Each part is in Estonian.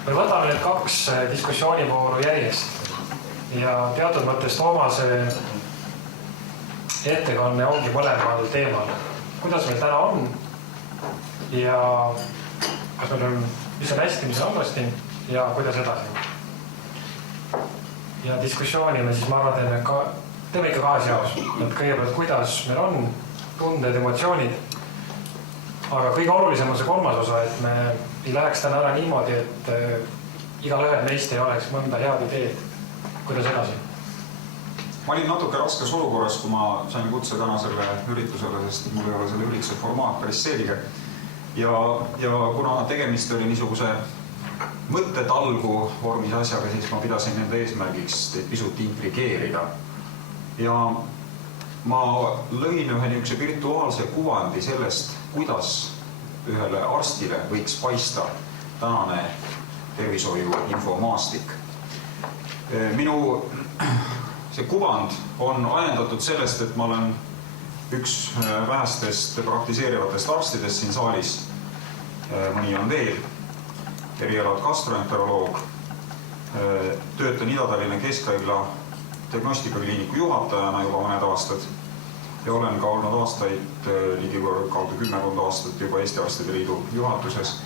Me võtame nüüd 2 diskussioonivooru järjest ja teatud mõttes Toomase ettekanne ongi mõlemal teemal. Kuidas meil täna on ja kas meil on, mis on hästi, mis on halvasti ja kuidas edasi. Ja diskussiooni me siis, ma arvan, teeme ikka 2 jaos. Et kõigepealt, kuidas meil on tunded, emotsioonid. Aga kõige olulisem on see 3. osa, et me ei läheks täna ära niimoodi, et igal ühel meist ei oleks mõnda head ideed. Kuidas edasi? Ma olin natuke raskes olukorras, kui ma sain kutse täna selle üritusele, sest mul ei ole selle ürituse formaat päris selge. Ja kuna tegemist oli niisuguse mõttetalgu vormis asjaga, siis ma pidasin nende eesmärgiks teid pisut intrigeerida. Ja ma lõin ühe niisuguse virtuaalse kuvandi sellest, kuidas ühele arstile võiks paista tänane tervishoiu infomaastik. Minu see kuvand on ajendatud sellest, et ma olen üks vähestest praktiseerivatest arstidest siin saalis. Mõni on veel, erialad gastroenteroloog, töötan Ida-Tallinna Keskhaigla diagnostikakliiniku juhatajana juba mõned aastad ja olen ka olnud aastaid ligikaudu 10 aastat juba Eesti Arstide Liidu juhatuses.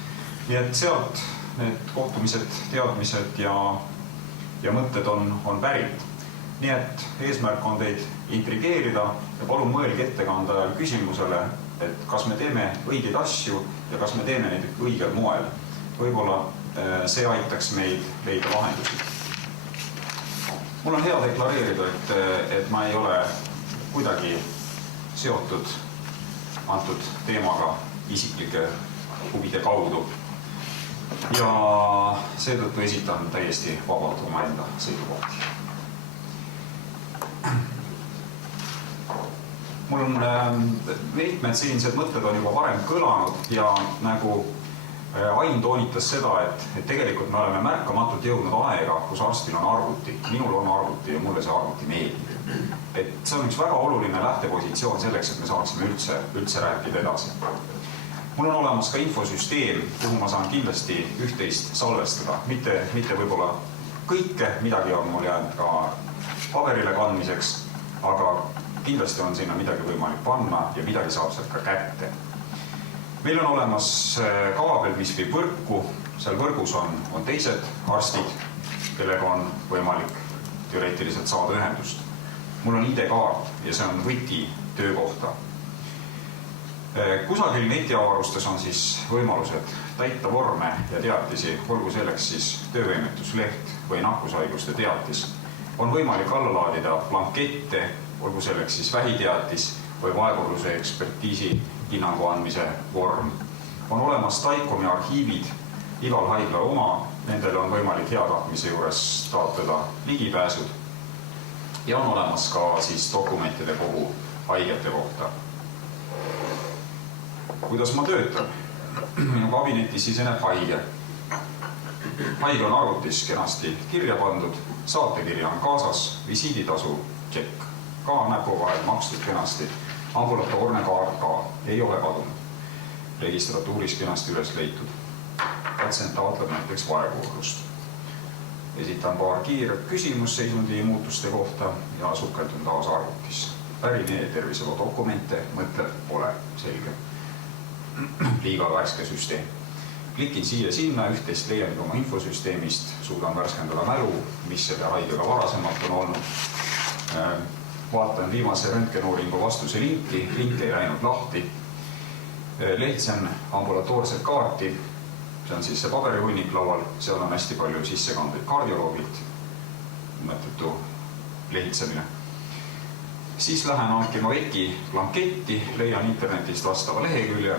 Nii et sealt need kohtumised, teadmised ja mõtted on pärit. Nii et eesmärk on teid intrigeerida ja palun mõelge ettekande ajal küsimusele, et kas me teeme õigeid asju ja kas me teeme neid õigel moel. Võib-olla see aitaks meil leida lahendusi. Mul on hea deklareerida, et ma ei ole kuidagi seotud antud teemaga isiklike huvide kaudu. Ja seetõttu esitan täiesti vabalt oma enda seisukohti. Mul on mitmed sellised mõtted on juba varem kõlanud ja nagu Ain toonitas seda, et tegelikult me oleme märkamatult jõudnud aega, kus arstil on arvuti. Minul on arvuti ja mulle see arvuti meeldib. Et see on üks väga oluline lähtepositsioon selleks, et me saaksime üldse rääkida edasi. Mul on olemas ka infosüsteem, kuhu ma saan kindlasti üht-teist salvestada. Mitte võib-olla kõike, midagi on mul jäänud ka paberile kandmiseks, aga kindlasti on sinna midagi võimalik panna ja midagi saab sealt ka kätte. Meil on olemas kaabel, mis viib võrku, seal võrgus on teised arstid, kellega on võimalik teoreetiliselt saada ühendust. Mul on ID-kaart ja see on võti töökohta. Kusagil netiavarustes on siis võimalused täita vorme ja teatisi, olgu selleks siis töövõimetusleht või nakkushaiguste teatis. On võimalik alla laadida blankette, olgu selleks siis vähiteatis või vaevulluse ekspertiisi hinnangu andmise vorm. On olemas Taikomi arhiivid, igal haiglal oma, nendel on võimalik hea tahtmise juures taotleda ligipääsud ja on olemas ka siis dokumentide kogu haigete kohta. Kuidas ma töötan? Minu kabinetis siseneb haige. Haige on arvutis kenasti kirja pandud, saatekirja on kaasas, visiiditasu tšekk. Ka näpu vahel makstud kenasti, ambulatoorne kaart ka, ei ole kadunud. Registratuuris kenasti üles leitud. Patsient taotleb näiteks vaevuurlust. Esitan paar kiiret küsimusseisundi muutuste kohta ja sukeldun taas arvutis. Pärin e-terviselo dokumente, mõtleb, pole selge. Liiga värske süsteem. Klikin siia-sinna, üht-teist leian oma infosüsteemist, suudan värskendada mälu, mis selle haigega varasemalt on olnud. Vaatan viimase röntgenuuringu vastuse linki, link ei läinud lahti. Lehtsen ambulatoorset kaarti, see on siis see paberihunnik laual, seal on hästi palju sissekandeid kardioloogilt, mõttetu lehitsemine. Siis lähen hankima veki blanketti, leian internetist vastava lehekülje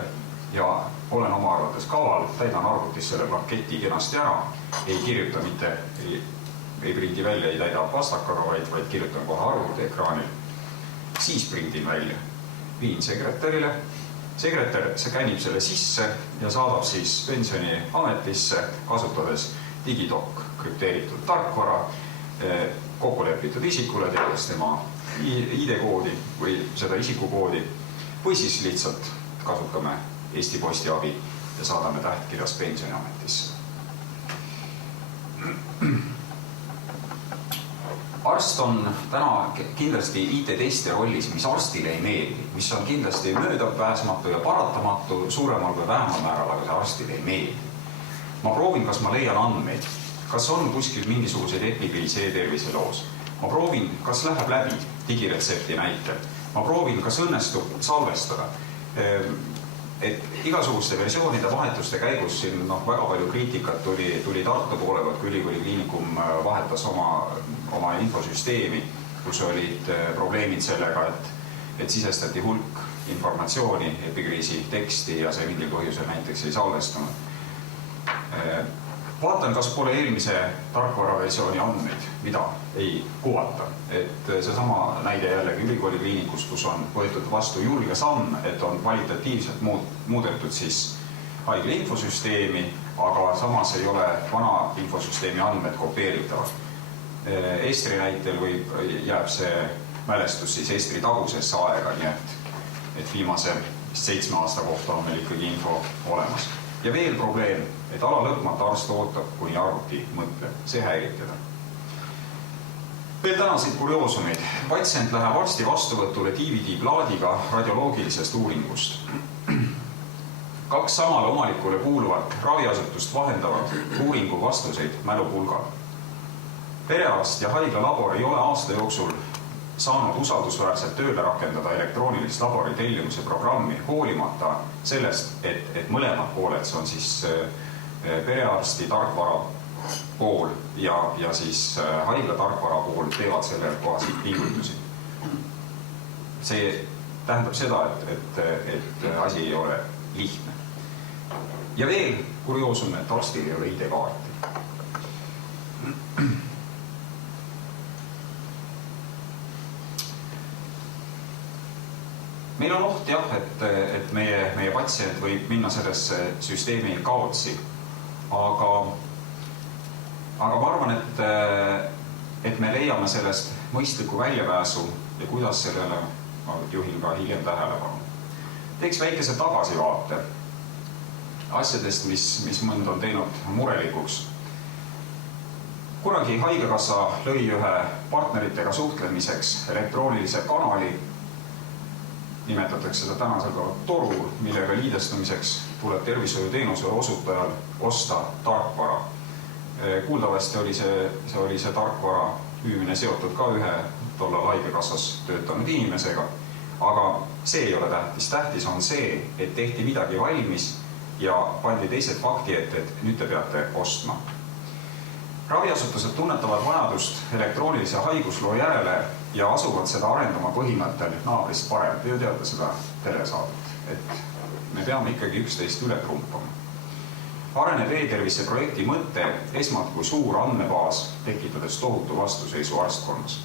ja olen oma arvates kaval, täidan arvutis selle blanketi kenasti ära, ei kirjuta mitte, ei prindi välja, ei täida pastakaga, vaid kirjutan kohe arvuti ekraanil. Siis prindin välja, viin sekretärile. Sekretär kännib selle sisse ja saadab siis pensioniametisse, kasutades digidok krüpteeritud tarkvara, kokkulepitud isikule, teades tema ID-koodi või seda isikukoodi, või siis lihtsalt kasutame Eesti Posti abi ja saadame tähtkirjas pensioniametisse. Arst on täna kindlasti IT-testi rollis, mis arstile ei meeldi, mis on kindlasti möödapääsmatu ja paratamatu suuremal või vähemal määral, aga see arstile ei meeldi. Ma proovin, kas ma leian andmeid, kas on kuskil mingisuguseid epikriisi e-tervise loos. Ma proovin, kas läheb läbi digiretsepti näitel. Ma proovin, kas õnnestub salvestada. Et igasuguste versioonide vahetuste käigus siin väga palju kriitikat tuli Tartu poole pealt, kui Ülikooli Kliinikum vahetas oma infosüsteemi, kus olid probleemid sellega, et sisestati hulk informatsiooni, epikriisi teksti ja see mingil põhjusel näiteks ei salvestunud. Vaatan, kas pole eelmise tarkvaraversiooni andmeid, mida ei kuvata. Et seesama näide jällegi Ülikooli Kliinikus, kus on võetud vastu julge samm, et on kvalitatiivselt muudetud siis haigla infosüsteemi, aga samas ei ole vana infosüsteemi andmed kopeeritavad. Estri näitel jääb see mälestus siis Estri tagusesse aega, nii et viimase 7 aasta kohta on meil ikkagi info olemas. Ja veel probleem, et ala lõpmata arst ootab, kuni arvuti mõtleb. See häirib teda. Veel tänasid kurioosumid. Patsient läheb arsti vastuvõtule DVD-plaadiga radioloogilisest uuringust. 2 samale omalikule kuuluvat raviasutust vahendavad uuringu vastuseid mälupulgal. Perearst ja haigla labor ei ole aasta jooksul saanud usaldusväärselt tööle rakendada elektroonilist labori tellimuse programmi hoolimata sellest, et mõlemad pooled, see on siis perearsti tarkvara pool ja siis haigla tarkvara pool teevad selle kohaselt pingutusi. See tähendab seda, et asi ei ole lihtne. Ja veel kurioosum, et arstil ei ole ID-kaarti. Meil on oht jah, et meie patsient võib minna sellesse süsteemi kaotsi, aga ma arvan, et me leiame sellest mõistliku väljapääsu ja kuidas sellele ma juhin ka hiljem tähelepanu. Teeks väikese tagasivaate asjadest, mis mõnd on teinud murelikuks. Kunagi Haigekassa lõi ühe partneritega suhtlemiseks elektroonilise kanali, nimetatakse seda tänasel päeval toru, millega liidestumiseks tuleb tervishoiuteenuse osutajal osta tarkvara. Kuuldavasti oli see tarkvara müümine seotud ka ühe tollal Haigekassas töötanud inimesega, aga see ei ole tähtis. Tähtis on see, et tehti midagi valmis ja pandi teised fakti, et nüüd te peate ostma. Raviasutused tunnetavad vajadust elektroonilise haigusloo järele ja asuvad seda arendama põhimõttel naabrist parem. Te ju teate seda telesaadet, et me peame ikkagi üksteist üle trumpama. Areneb e-tervise projekti mõte esmalt kui suur andmebaas, tekitades tohutu vastuseisu arstkonnas.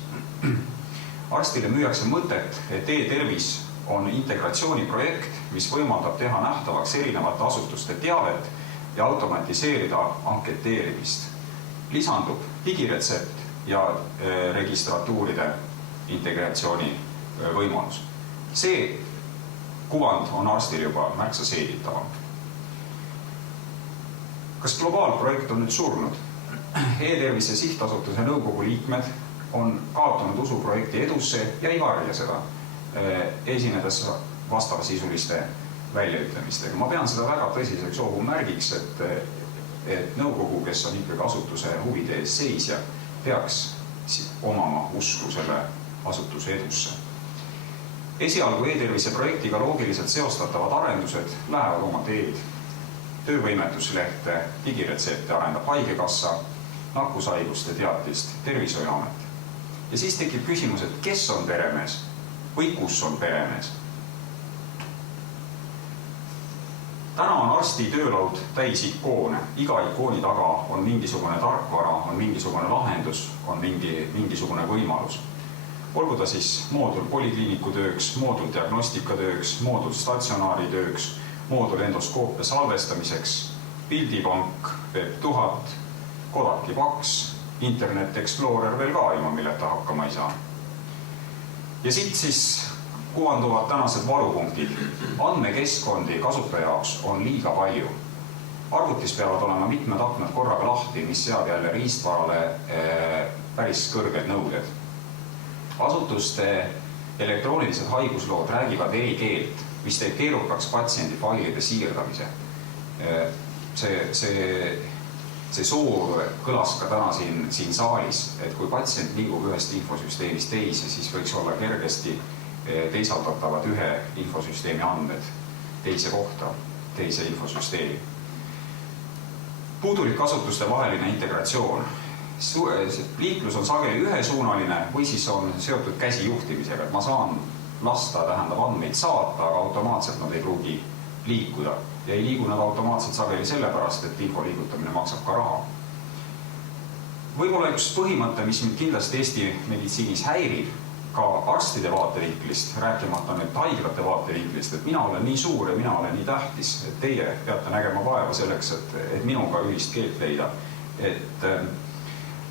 Arstile müüakse mõtet, et e-tervis on integratsiooniprojekt, mis võimaldab teha nähtavaks erinevate asutuste teavet ja automatiseerida anketeerimist. Lisandub digiretsept ja registratuuride integratsiooni võimalus. See kuvand on arstil juba märksa seeditavam. Kas globaalprojekt on nüüd surnud? E-tervise sihtasutuse nõukogu liikmed on kaotanud usu projekti edusse ja ei varja seda, esinedes vastavasisuliste väljaütlemistega. Ma pean seda väga tõsiseks ohumärgiks, et nõukogu, kes on ikkagi asutuse huvide ees seisja, peaks omama usku selle asutuse edusse. Esialgu e-tervise projektiga loogiliselt seostatavad arendused lähevad oma teed. Töövõimetuslehte, digiretsepte arendab Haigekassa, nakkushaiguste teatist Tervishoiuamet. Ja siis tekib küsimus, et kes on peremees või kus on peremees? Täna on arsti töölaud täis ikoone. Iga ikooni taga on mingisugune tarkvara, on mingisugune lahendus, on mingisugune võimalus. Olgu ta siis moodul polikliiniku tööks, moodul diagnostika tööks, moodul statsionaari tööks, moodul endoskoopia salvestamiseks, pildipank, Web 1000, Kodaki Paks, Internet Explorer veel ka ilma, milleta hakkama ei saa. Ja siit siis kuvanduvad tänased valupunktid. Andmekeskkondi kasutaja jaoks on liiga palju. Arvutis peavad olema mitmed aknad korraga lahti, mis seab jälle riistvarale päris kõrged nõuded. Asutuste elektroonilised haiguslood räägivad eri keelt, mis teeb keerukaks patsiendi failide siirdamise. See soov kõlas ka täna siin saalis, et kui patsient liigub ühest infosüsteemist teise, siis võiks olla kergesti teisaldatavad ühe infosüsteemi andmed teise kohta, teise infosüsteemi. Puudulik asutuste vaheline integratsioon. Liiklus on sageli ühesuunaline või siis on seotud käsijuhtimisega, et ma saan lasta, andmeid saata, aga automaatselt nad ei pruugi liikuda. Ja ei liigu nad automaatselt sageli sellepärast, et info liigutamine maksab ka raha. Võib-olla üks põhimõte, mis mind kindlasti Eesti meditsiinis häirib, ka arstide vaatevinklist, rääkimata nüüd haiglate vaatevinklist, et mina olen nii suur ja mina olen nii tähtis, et teie peate nägema vaeva selleks, et minuga ühist keelt leida. Et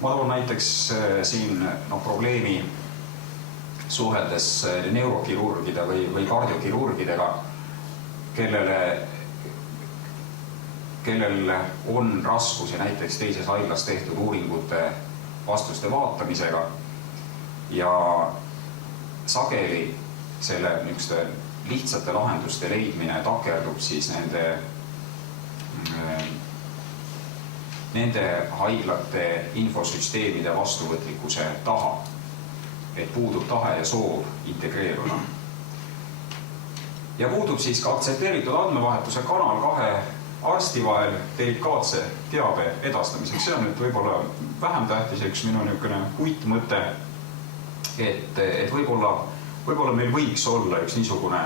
ma toon näiteks siin probleemi suheldes neurokirurgide või kardiokirurgidega, kellel on raskusi näiteks teises haiglas tehtud uuringute vastuste vaatamisega ja sageli selle lihtsate lahenduste leidmine takerdub siis nende haiglate infosüsteemide vastuvõtlikkuse taha, et puudub tahe ja soov integreeruda. Ja puudub siis ka aktsepteeritud andmevahetuse kanal kahe arsti vahel delikaatse teabe edastamiseks. See on nüüd võib-olla vähem tähtis, üks minu niisugune uitmõte, et võib-olla meil võiks olla üks niisugune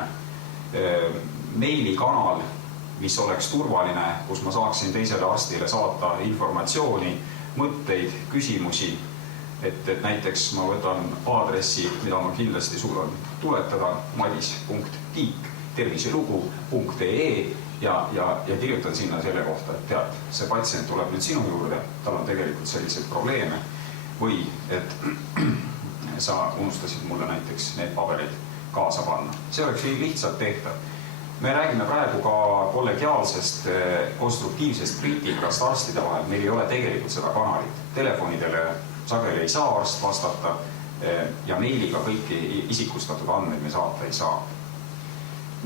meilikanal, mis oleks turvaline, kus ma saaksin teisele arstile saata informatsiooni, mõtteid, küsimusi, et näiteks ma võtan aadressi, mida ma kindlasti suudan tuletada, madis.tiik, terviselugu.ee ja kirjutan sinna selle kohta, et tead, see patsient tuleb nüüd sinu juurde, tal on tegelikult selliseid probleeme või et sa unustasid mulle näiteks need paberid kaasa panna. See oleks lihtsalt tehtav. Me räägime praegu ka kollegiaalsest, konstruktiivsest kriitikast arstide vahel. Meil ei ole tegelikult seda kanalit. Telefonidele sageli ei saa arst vastata ja meiliga kõiki isikustatud andmeid me saata ei saa.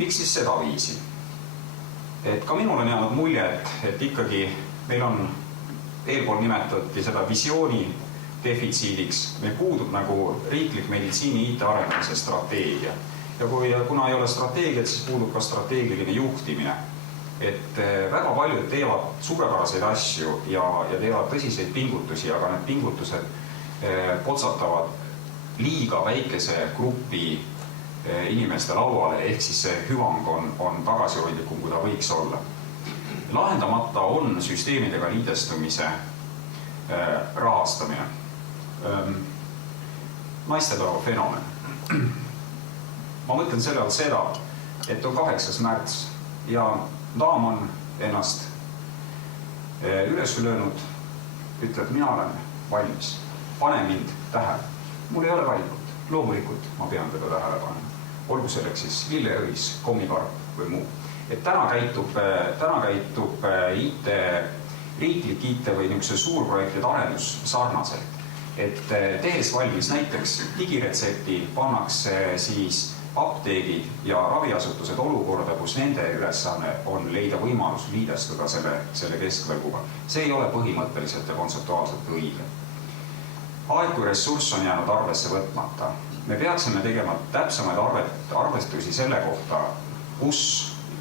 Miks siis seda viisi? Et ka minul on jäänud mulje, et ikkagi meil on eelpool nimetati seda visiooni defitsiidiks, meil puudub nagu riiklik meditsiini IT-arendamise strateegia. Ja kuna ei ole strateegiat, siis puudub ka strateegiline juhtimine. Et väga paljud teevad suurepäraseid asju ja teevad tõsiseid pingutusi, aga need pingutused potsatavad liiga väikese grupi inimeste lauale, ehk siis see hüvang on tagasihoidlikum, kui ta võiks olla. Lahendamata on süsteemidega liidestumise rahastamine. Naistepäeva fenomen. Ma mõtlen selle all seda, et on 8. märts ja daam on ennast üles löönud, ütleb, mina olen valmis, pane mind tähele. Mul ei ole valikut, loomulikult ma pean teda tähele panema. Olgu selleks siis lilleõis, kommikarp või muu. Et täna käitub IT, riiklik IT või niisuguse suurprojektide arendus sarnaselt. Et tehes valmis näiteks digiretsepti pannakse siis apteegid ja raviasutused olukorda, kus nende ülesanne on leida võimalus liidestuda selle keskvõrguga. See ei ole põhimõtteliselt ja kontseptuaalselt õige. Aeg kui ressurss on jäänud arvesse võtmata. Me peaksime tegema täpsemaid arvestusi selle kohta, kus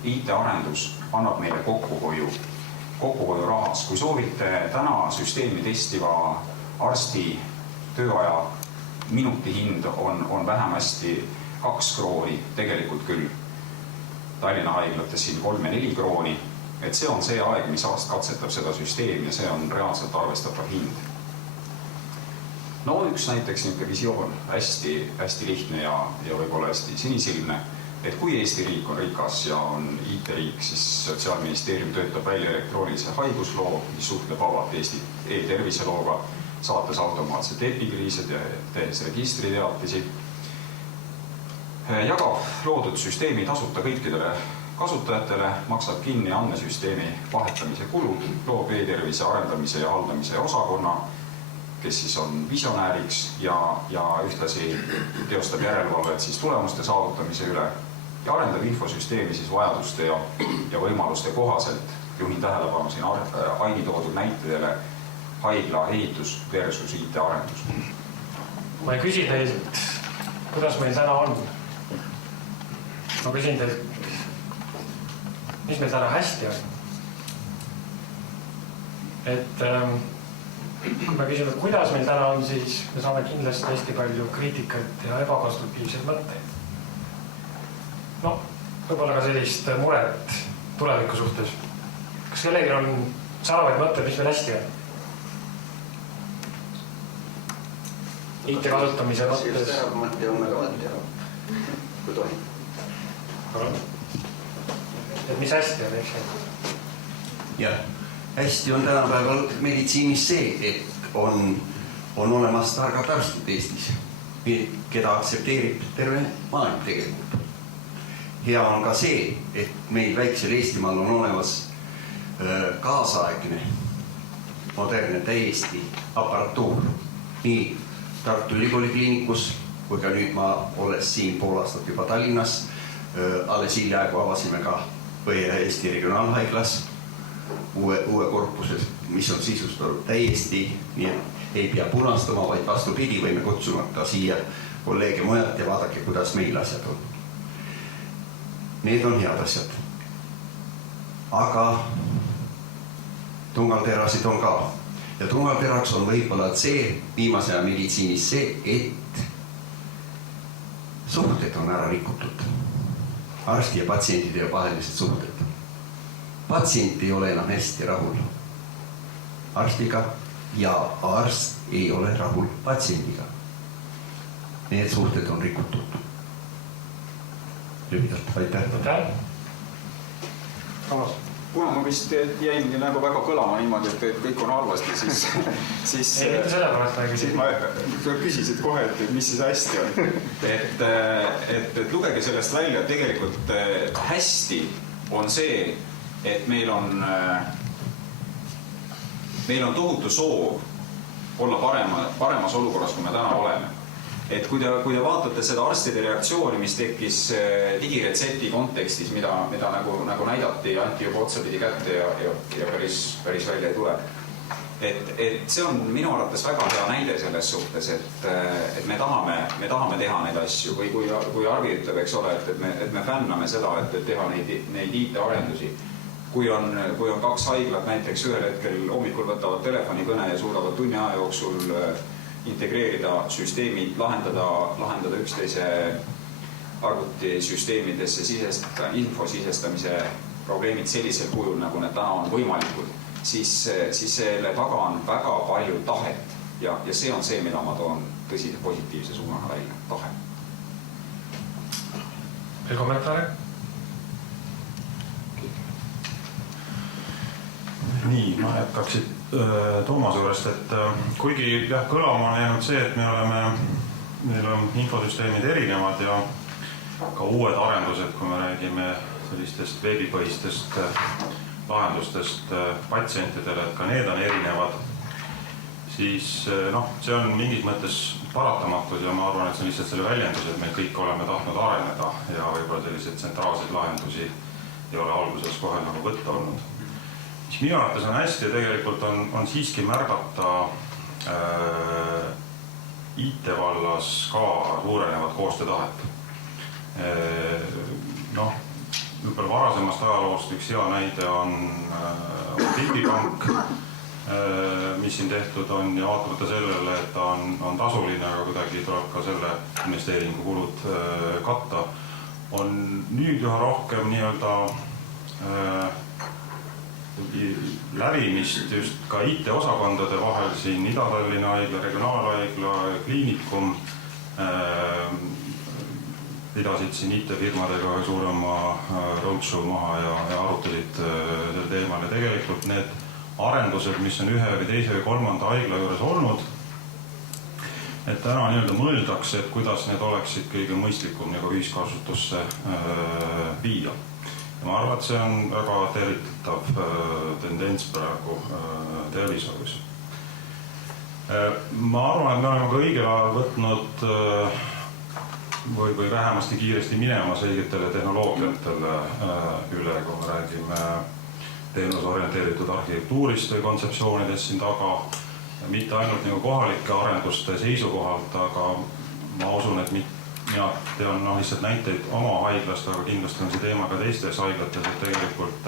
IT-arendus annab meile kokkuhoiu rahas. Kui soovite täna süsteemi testiva arsti tööaja minuti hind on vähemasti 2 krooni, tegelikult küll Tallinna haiglates siin 3-4 krooni, et see on see aeg, mis arst katsetab seda süsteemi ja see on reaalselt arvestatav hind. No üks näiteks niisugune visioon, hästi lihtne ja võib-olla hästi sinisilmne, et kui Eesti riik on rikas ja on IT-riik, siis Sotsiaalministeerium töötab välja elektroonilise haigusloo, mis suhtleb vabalt Eesti e-terviselooga, saates automaatsed epikriised ja tehes registriteatisi, jagab loodud süsteemi tasuta kõikidele kasutajatele, maksab kinni andmesüsteemi vahetamise kulud, loob e-tervise arendamise ja haldamise osakonna, kes siis on visionääriks ja ühtlasi teostab järelevalvet siis tulemuste saavutamise üle ja arendab infosüsteemi siis vajaduste ja võimaluste kohaselt. Juhin tähelepanu siin Aini toodud näitedele haigla ehitus versus IT-arendus. Ma ei küsi teilt, kuidas meil täna on. Ma küsin teilt, mis meil täna hästi on. Et kui me küsime, kuidas meil täna on, siis me saame kindlasti hästi palju kriitikat ja ebakonstruktiivseid mõtteid. No, võib-olla ka sellist muret tuleviku suhtes. Kas kellegi on säravaid mõtteid, mis meil hästi on? IT kasutamise mõttes. Särav mõte on väga mõte, kui tohib. Et mis hästi on, eks? Jah, hästi on tänapäeval meditsiinis see, et on olemas targad arstid Eestis, keda aktsepteerib terve maailm tegelikult. Hea on ka see, et meil väiksel Eestimaal on olemas kaasaegne, modernne täiesti aparatuur. Nii Tartu Ülikooli kliinikus, kui ka nüüd ma olles siin pool aastat juba Tallinnas, alles hiljaaegu avasime ka Põhja-Eesti regionaalhaiglas uue korpuses, mis on sisustatud täiesti, nii et ei pea punastama, vaid vastupidi, võime kutsumata siia kolleege mujalt ja vaadake, kuidas meil asjad on. Need on head asjad. Aga tungalterasid on ka. Ja tungalteraks on võib-olla see, viimase aja meditsiinis see, et suhted on ära rikutud. Arsti ja patsientide vahelised suhted. Patsient ei ole enam hästi rahul arstiga ja arst ei ole rahul patsiendiga. Need suhted on rikutud. Lühidalt, aitäh. Aitäh. Thomas. Kuna ma vist jäin nagu väga kõlama niimoodi, et kõik on halvasti, siis ei, mitte selle pärast ma ei küsi. Siis ma küsisid kohe, et mis siis hästi on. Et lugege sellest välja, et tegelikult hästi on see, et meil on tohutu soov olla paremas olukorras, kui me täna oleme. Et kui te vaatate seda arstide reaktsiooni, mis tekkis digiretsepti kontekstis, mida nagu näidati ja anti juba otsapidi kätte ja päris välja ei tule. Et see on minu arvates väga hea näide selles suhtes, et me tahame teha neid asju. Või kui Arvi ütleb, eks ole, et me fänname seda, et teha neid IT-arendusi. Kui on kaks haiglat näiteks ühel hetkel hommikul võtavad telefonikõne ja suudavad tunni aja jooksul integreerida süsteemid, lahendada üksteise arvutisüsteemidesse info sisestamise probleemid sellisel kujul, nagu need täna on võimalikud, siis selle taga on väga palju tahet ja see on see, mida ma toon tõsise positiivse suunana välja, tahe. Veel kommentaare? Nii, ma jätkaksin Toomas juurest, et kuigi kõlama on jäänud see, et meil on infosüsteemid erinevad ja ka uued arendused, kui me räägime sellistest veebipõhistest lahendustest patsientidele, et ka need on erinevad, siis see on mingis mõttes paratamatus ja ma arvan, et see on lihtsalt selle väljendus, et me kõik oleme tahtnud areneda ja võib-olla selliseid tsentraalseid lahendusi ei ole alguses kohe nagu võtta olnud. Mis minu arvates on hästi, tegelikult on siiski märgata IT-vallas ka suurenevat koostöötahet. Võib-olla varasemast ajaloost üks hea näide on Tiibipank, mis siin tehtud on ja vaatamata sellele, et ta on tasuline, aga kuidagi tuleb ka selle investeeringu kulud katta. On nüüd üha rohkem läbimist just ka IT-osakondade vahel siin Ida-Tallinna haigla, regionaalhaigla, kliinikum pidasid siin IT-firmadega suurema roadshow maha ja arutasid sel teemal ja tegelikult need arendused, mis on ühe või teise või kolmanda haigla juures olnud, et täna mõeldakse, et kuidas need oleksid kõige mõistlikum ühiskasutusse viia. ma arvan, et see on väga tervitatav tendents praegu tervishoius. Ma arvan, et me oleme ka õigel ajal võtnud või vähemasti kiiresti minemas õigetele tehnoloogiatele üle, kui me räägime teenusorienteeritud arhitektuurist või kontseptsioonidest siin taga, mitte ainult nagu kohalike arenduste seisukohalt, aga ma usun, et mina tean lihtsalt näiteid oma haiglast, aga kindlasti on see teema ka teistes haiglates, et tegelikult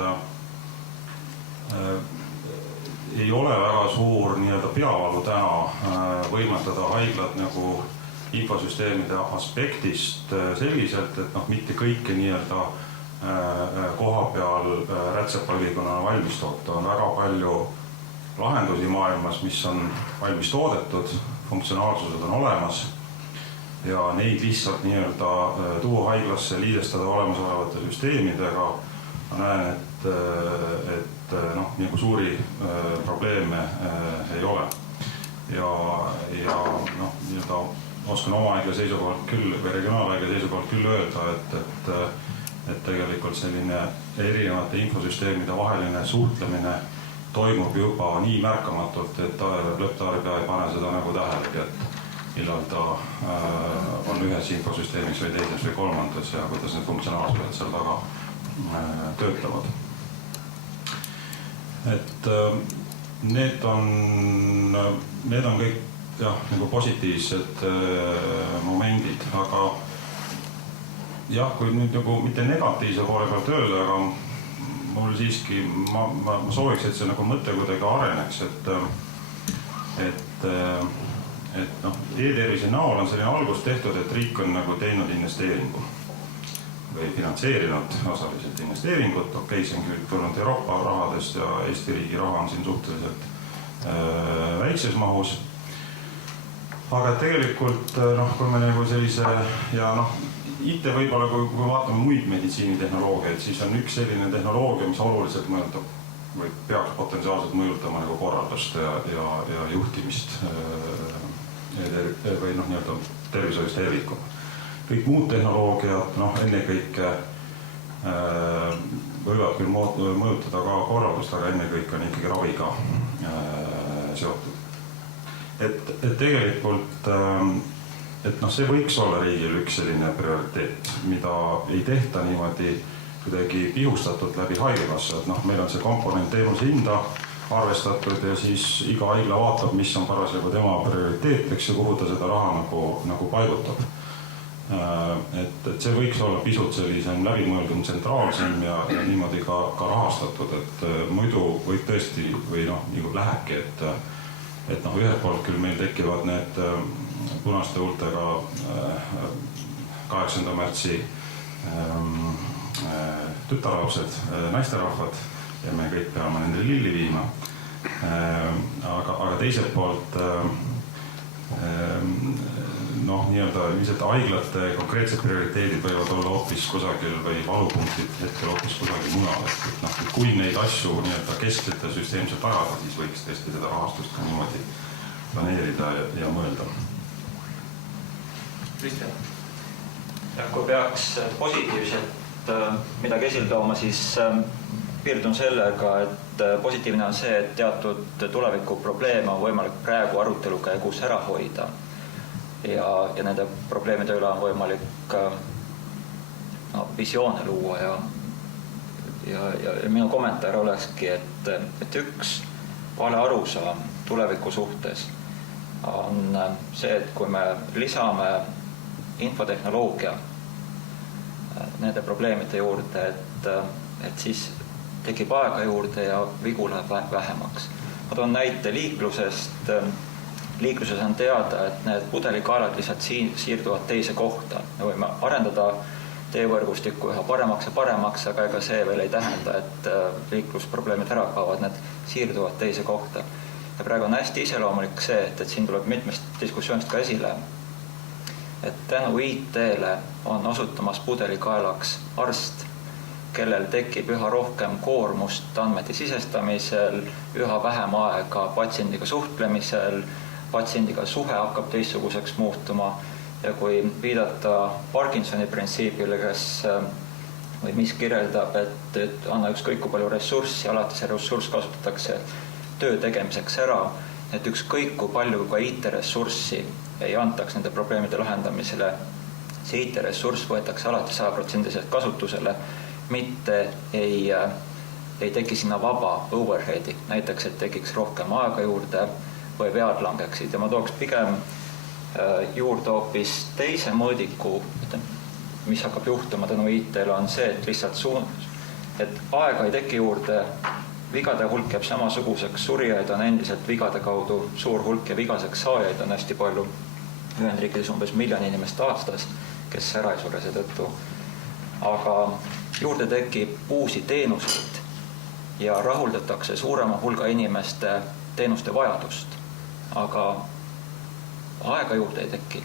ei ole väga suur nii-öelda peavalu täna võimetada haiglad nagu infosüsteemide aspektist selliselt, et mitte kõike nii-öelda koha peal rätsepaülikonnana valmis toota. On väga palju lahendusi maailmas, mis on valmis toodetud, funktsionaalsused on olemas ja neid lihtsalt nii-öelda tuua haiglasse, liidestada olemasolevate süsteemidega. Ma näen, et nagu suuri probleeme ei ole. Ja nii-öelda oskan oma haigla seisukohalt küll või regionaalhaigla seisukohalt küll öelda, et tegelikult selline erinevate infosüsteemide vaheline suhtlemine toimub juba nii märkamatult, et lõpptarbija ei pane seda nagu tähelegi, et millal ta on ühes infosüsteemis või teises või kolmandas ja kuidas need funktsionaalsused seal taga töötavad. Et need on kõik nagu positiivsed momendid, aga jah, kui nüüd nagu mitte negatiivse poole pealt öelda, aga mul siiski, ma sooviks, et see nagu mõte kuidagi areneks, et e-tervise näol on selline algus tehtud, et riik on nagu teinud investeeringu või finantseerinud osaliselt investeeringut. Okei, see on küll tulnud Euroopa rahadest ja Eesti riigi raha on siin suhteliselt väikses mahus. Aga tegelikult, kui me nagu sellise ja IT võib-olla, kui vaatame muid meditsiinitehnoloogiaid, siis on üks selline tehnoloogia, mis oluliselt mõjutab või peaks potentsiaalselt mõjutama nagu korraldust ja juhtimist või nii-öelda tervishoiust tervikuna. Kõik muud tehnoloogiad, ennekõike võivad küll mõjutada ka korraldust, aga ennekõike on ikkagi raviga seotud. Et tegelikult see võiks olla riigil üks selline prioriteet, mida ei tehta niimoodi kuidagi pihustatult läbi haigekassa. Meil on see komponent teenuse hinda arvestatud ja siis iga haigla vaatab, mis on parasjagu tema prioriteet, eks ju, kuhu ta seda raha nagu paigutab. Et see võiks olla pisut sellisem läbimõeldum, tsentraalsem ja niimoodi ka rahastatud, et muidu võib tõesti või nagu lähebki, et ühelt poolt küll meil tekivad need punaste huultega 8. märtsi tütarlapsed, naisterahvad ja me kõik peame nendele lilli viima. Aga teiselt poolt nii-öelda lihtsalt haiglate konkreetsed prioriteedid võivad olla hoopis kusagil või valupunktid hetkel hoopis kusagil mujal. Et kui neid asju nii-öelda keskselt ja süsteemselt tagada, siis võiks tõesti seda rahastust ka niimoodi planeerida ja mõelda. Kristjan? Kui peaks positiivselt midagi esile tooma, siis piirdun sellega, et positiivne on see, et teatud tulevikuprobleeme on võimalik praegu arutelu käigus ära hoida. Ja nende probleemide üle on võimalik visioone luua ja minu kommentaar olekski, et üks vale arusaam tuleviku suhtes on see, et kui me lisame infotehnoloogia nende probleemide juurde, et siis tekib aega juurde ja vigu läheb vähemaks. Ma toon näite liiklusest. Liikluses on teada, et need pudelikaelad lihtsalt siirduvad teise kohta. Me võime arendada teevõrgustikku üha paremaks, aga ega see veel ei tähenda, et liiklusprobleemid ära kaovad, need siirduvad teise kohta. Ja praegu on hästi iseloomulik see, et siin tuleb mitmest diskussioonist ka esile, et tänu IT-le on osutumas pudelikaelaks arst, kellel tekib üha rohkem koormust andmete sisestamisel, üha vähem aega patsiendiga suhtlemisel, patsiendiga suhe hakkab teistsuguseks muutuma ja kui viidata Parkinsoni printsiibile, kes või mis kirjeldab, et anna ükskõik kui palju ressurssi, alati see ressurss kasutatakse töö tegemiseks ära, et ükskõik kui palju ka IT-ressurssi ei antaks nende probleemide lahendamisele, see IT-ressurss võetakse alati 100% kasutusele, mitte ei teki sinna vaba overheadi, näiteks et tekiks rohkem aega juurde või vead langeksid. Ja ma tooks pigem juurde hoopis teise mõõdiku, mis hakkab juhtuma tänu IT-le, on see, et lihtsalt et aega ei teki juurde, vigade hulk jääb samasuguseks, surijaid on endiselt vigade kaudu suur hulk ja vigaseks saajaid on hästi palju. Ühendriikides umbes 1 miljon inimest aastas, kes ära ei sure seetõttu. Aga juurde tekib uusi teenuseid ja rahuldatakse suurema hulga inimeste teenuste vajadust, aga aega juurde ei teki.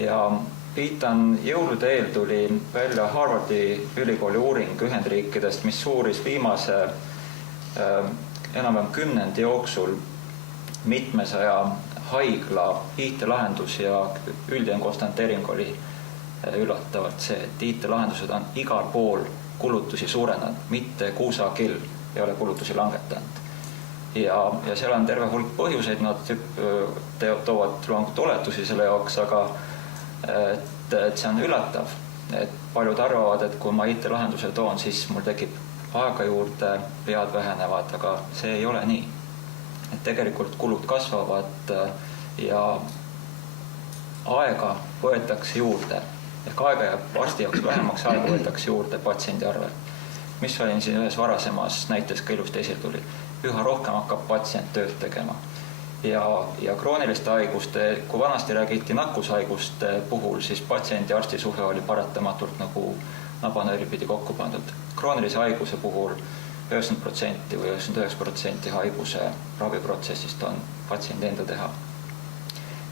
Ja viitan, jõulude eel tuli välja Harvardi ülikooli uuring Ühendriikidest, mis uuris viimase enam-vähem 10 jooksul mitmesaja haigla IT-lahendus ja üldine konstanteering oli üllatavalt see, et IT-lahendused on igal pool kulutusi suurendanud, mitte kuusagil ei ole kulutusi langetanud. Ja seal on terve hulk põhjuseid, nad toovad loomulikult oletusi selle jaoks, aga et see on üllatav, et paljud arvavad, et kui ma IT-lahenduse toon, siis mul tekib aega juurde, vead vähenevad, aga see ei ole nii. Et tegelikult kulud kasvavad ja aega võetakse juurde. Ehk aega jääb arsti jaoks vähemaks, aega võetakse juurde patsiendi arvel. Mis oli siin ühes varasemas näites ka ilusti esile tuli. Üha rohkem hakkab patsient tööd tegema. Ja krooniliste haiguste, kui vanasti räägiti nakkushaiguste puhul, siis patsiendi ja arsti suhe oli paratamatult nagu nabanööri pidi kokku pandud. Kroonilise haiguse puhul 90% või 99% haiguse raviprotsessist on patsiendi enda teha.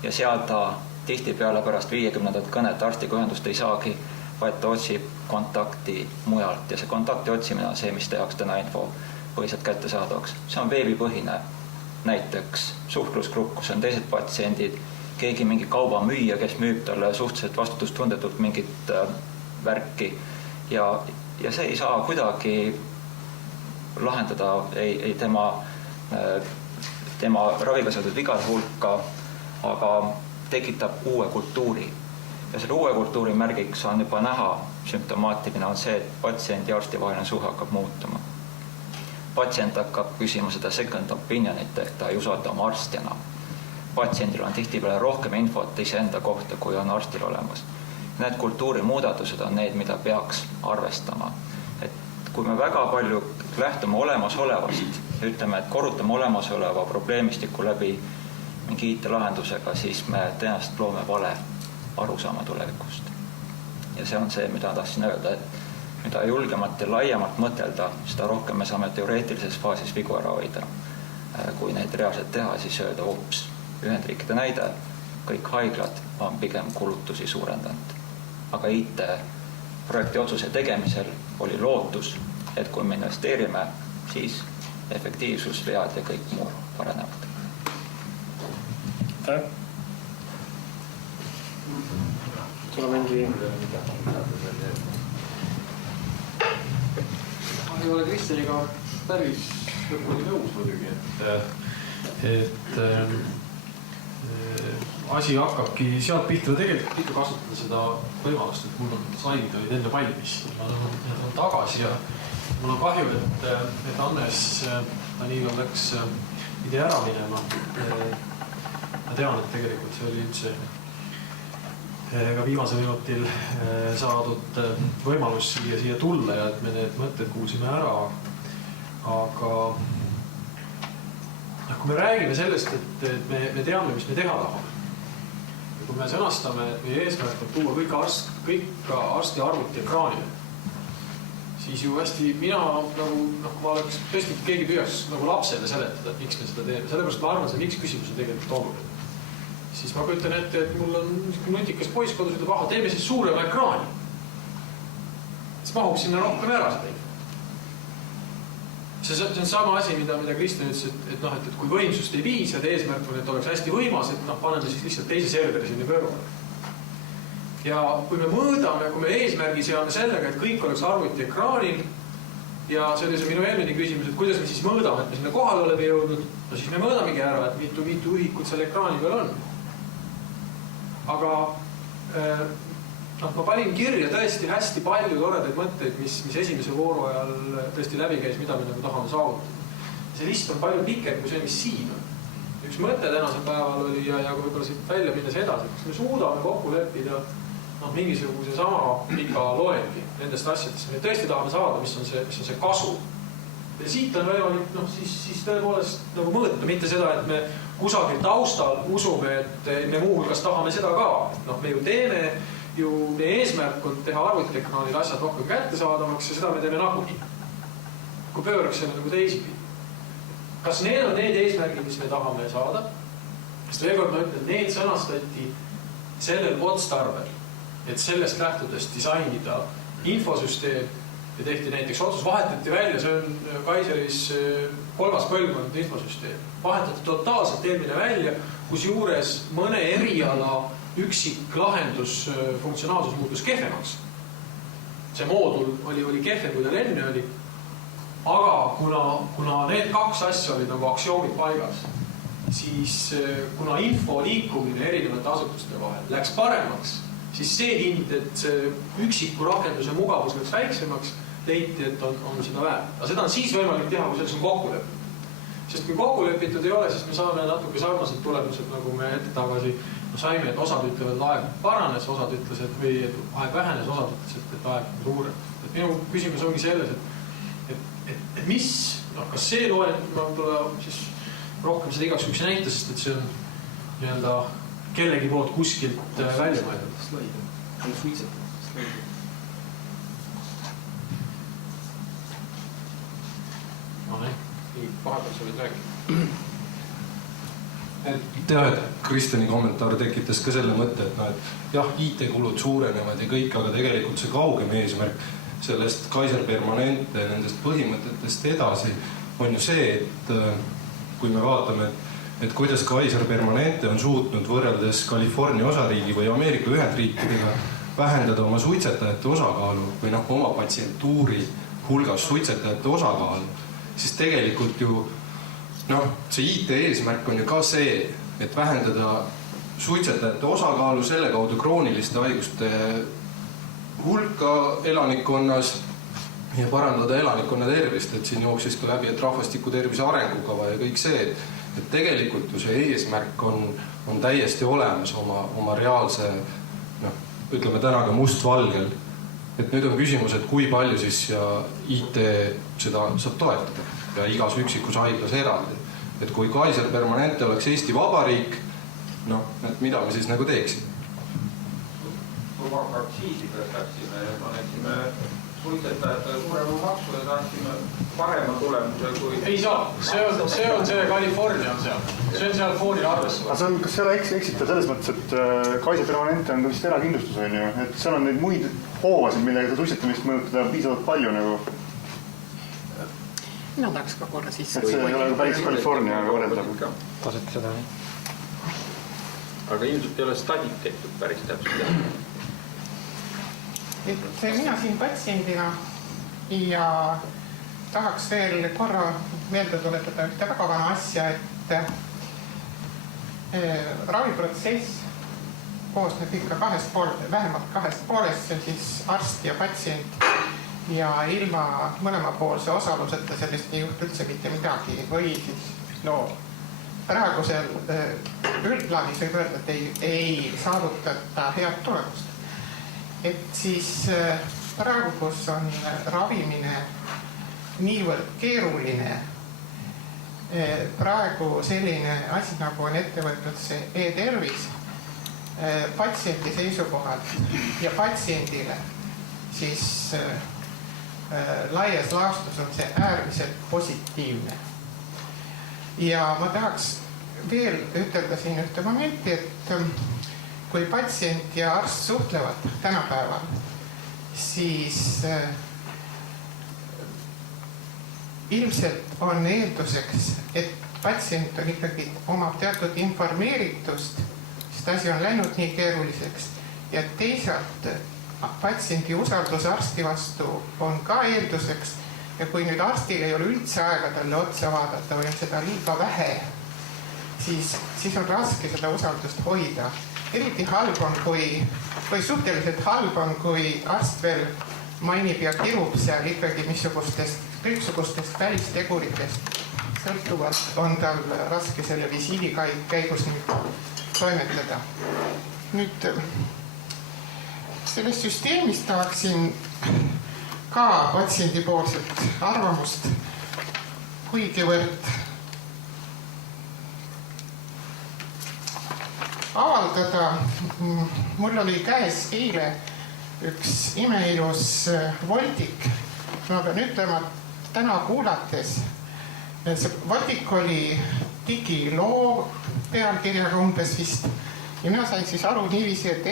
Ja seal ta tihtipeale pärast 50. kõnet arstiga ühendust ei saagi, vaid ta otsib kontakti mujalt ja see kontakti otsimine on see, mis tehakse täna info põhiselt kättesaadavaks. See on veebipõhine. Näiteks suhtlusgrupp, kus on teised patsiendid, keegi mingi kauba müüja, kes müüb talle suhteliselt vastutustundetult mingit värki ja see ei saa kuidagi lahendada ei tema raviga saadud vigade hulka, aga tekitab uue kultuuri. Ja selle uue kultuuri märgiks on juba näha, sümptomaatiline on see, et patsiendi ja arsti vaheline suhe hakkab muutuma. Patsient hakkab küsima seda second opinionit, ehk ta ei usalda oma arsti enam. Patsiendil on tihtipeale rohkem infot iseenda kohta, kui on arstil olemas. Need kultuurimuudatused on need, mida peaks arvestama. Et kui me väga palju lähtume olemasolevast, ütleme, et korrutame olemasoleva probleemistiku läbi mingi IT-lahendusega, siis me tõenäoliselt loome vale arusaama tulevikust. Ja see on see, mida tahtsin öelda, et mida julgemalt ja laiemalt mõtelda, seda rohkem me saame teoreetilises faasis vigu ära hoida. Kui neid reaalselt teha, siis öelda ups, Ühendriikide näide, kõik haiglad on pigem kulutusi suurendanud. Aga IT-projekti otsuse tegemisel oli lootus, et kui me investeerime, siis efektiivsus, vead ja kõik muu paranevad. Tule mingi... Ma ei ole Kristjaniga päris lõpuni nõus muidugi, et asi hakkabki sealt pihta tegelikult ikka kasutada seda võimalust, et mul on slaidid olid enne valmis. Need on tagasi ja mul on kahju, et Hannes Aniga läks idee ära minema. Ma tean, et tegelikult see oli üldse ka viimasel minutil saadud võimalus siia tulla ja et me need mõtted kuulsime ära. Aga kui me räägime sellest, et me teame, mis me teha tahame. Ja kui me sõnastame, et meie eesmärk on tuua kõik arsti arvuti ekraanile, siis ju hästi mina, kui ma oleks tõesti keegi püüaks lapsele seletada, et miks me seda teeme. Sellepärast ma arvan, see miks küsimus on tegelikult oluline. Siis ma kujutan ette, et mul on nutikas poiss kodus, ütleb, teeme siis suurema ekraani. Siis mahub sinna rohkem ära seda. See on sama asi, mida Kristjan ütles, et kui võimsust ei piisa, et eesmärk on, et oleks hästi võimas, et paneme siis lihtsalt teise serveri sinna kõrvale. Ja kui me mõõdame, kui me eesmärgi seame sellega, et kõik oleks arvuti ekraanil ja see oli see minu eelmine küsimus, et kuidas me siis mõõdame, et me sinna kohale oleme jõudnud, no siis me mõõdamegi ära, et mitu ühikut selle ekraani peal on. Aga ma panin kirja tõesti hästi palju toredaid mõtteid, mis esimese vooru ajal tõesti läbi käis, mida me nagu tahame saavutada. See list on palju pikem kui see, mis siin on. Üks mõte tänasel päeval oli ja kui võib-olla siit välja minnes edasi, kas me suudame kokku leppida mingisuguse sama pika loengi nendest asjadest, me tõesti tahame saada, mis on see kasu. Ja siit on võimalik, siis tõepoolest nagu mõõta, mitte seda, et me kusagil taustal usume, et me muuhulgas tahame seda ka. Me ju teeme, meie eesmärk on teha arvutiekraanil asjad rohkem kättesaadavaks ja seda me teeme nagunii. Kui pööraks selle nagu teisipidi. Kas need on need eesmärgid, mis me tahame saada? Sest veel kord ma ütlen, need sõnastati sellel otstarbel, et sellest lähtudes disainida infosüsteem ja tehti näiteks otsus, vahetati välja, see on Kaiseris 3. põlvkond infosüsteem. Vahetati totaalselt eelmine välja, kus juures mõne eriala üksik lahendus funktsionaalsus muutus kehvemaks. See moodul oli kehvem, kui tal enne oli. Aga kuna need kaks asja olid nagu aktsioomid paigas, siis kuna info liikumine erinevate asutuste vahel läks paremaks, siis see hind, et see üksiku rakenduse mugavus läks väiksemaks, leiti, et on seda väärt. Aga seda on siis võimalik teha, kui selles on kokku lepitud. Sest kui kokku lepitud ei ole, siis me saame natuke sarnased tulemused, nagu me ette tagasi saime, et osad ütlevad, et aeg paranes, osad ütlesid, või aeg vähenes, osad ütlesid, et aeg on suurem. Minu küsimus ongi selles, et mis, kas see loen, ma tule siis rohkem seda igaks üks näita, sest et see on nii-öelda kellegi poolt kuskilt välja mõeldud. Vahepeal sa võid rääkida. Teha, et Kristjani kommentaar tekitas ka selle mõtte, et jah, IT-kulud suurenevad ja kõik, aga tegelikult see kaugem eesmärk sellest Kaiser Permanente nendest põhimõtetest edasi on ju see, et kui me vaatame, et kuidas Kaiser Permanente on suutnud võrreldes California osariigi või Ameerika Ühendriikidega vähendada oma suitsetajate osakaalu või oma patsientuuri hulgas suitsetajate osakaalu, siis tegelikult ju see IT eesmärk on ju ka see, et vähendada suitsetajate osakaalu, selle kaudu krooniliste haiguste hulka elanikkonnas ja parandada elanikkonna tervist, et siin jooksis ka läbi, et rahvastiku tervise arengukava ja kõik see, et tegelikult ju see eesmärk on täiesti olemas oma reaalse, ütleme täna ka mustvalgel. Et nüüd on küsimus, et kui palju siis ja IT seda saab toetada ja igas üksikus haiglas eraldi. Et kui Kaiser Permanente oleks Eesti Vabariik, et mida me siis nagu teeksime? Aktsiisi tõstaksime ja paneksime suitsetajatele suurema maksu ja saaksime parema tulemuse kui... Ei saa, see on see California on seal. See on seal foonil arves. Kas see ole eksitav selles mõttes, et Kaiser Permanente on ka vist erakindlustus, on ju? Et seal on neid muid hoovasid, millega seda suitsetamist mõjutada piisavalt palju nagu... Mina tahaks ka korra siis... Et see ei ole päris California võrreldav. Taseti seda. Aga ilmselt ei ole stadid tehtud päris täpselt. Et mina siin patsiendina ja tahaks veel korra meelde tuletada ühte väga vana asja, et raviprotsess koosneb ikka vähemalt kahest poolest, see on siis arst ja patsient ja ilma mõlemapoolse osaluseta sellest ei juhtu üldse mitte midagi või siis praegusel üldplaanis võib öelda, et ei saavutata head tulemust. Et siis praegu, kus on ravimine niivõrd keeruline, praegu selline asi, nagu on ette võetud see e-tervis patsiendi seisukohalt ja patsiendile, siis laias laastus on see äärmiselt positiivne. Ja ma tahaks veel ütelda siin ühte momenti, et kui patsient ja arst suhtlevad tänapäeval, siis ilmselt on eelduseks, et patsient on ikkagi omab teatud informeeritust, sest asi on läinud nii keeruliseks ja teisalt patsiendi usaldus arsti vastu on ka eelduseks ja kui nüüd arstil ei ole üldse aega talle otsa vaadata või on seda liiga vähe, siis on raske seda usaldust hoida. Eriti halb on, kui suhteliselt halb on, kui arst veel mainib ja kirub seal ikkagi kõiksugustest välisteguritest sõltuvalt on tal raske selle visiidi käigus nüüd toimetada. Nüüd sellest süsteemist tahaksin ka patsiendipoolset arvamust, kuigivõrd avaldada. Mul oli käes eile üks imeilus voltik. Ma pean ütlema, täna kuulates, see voltik oli digiloo pealkirjaga umbes vist ja mina sain siis aru niiviisi, et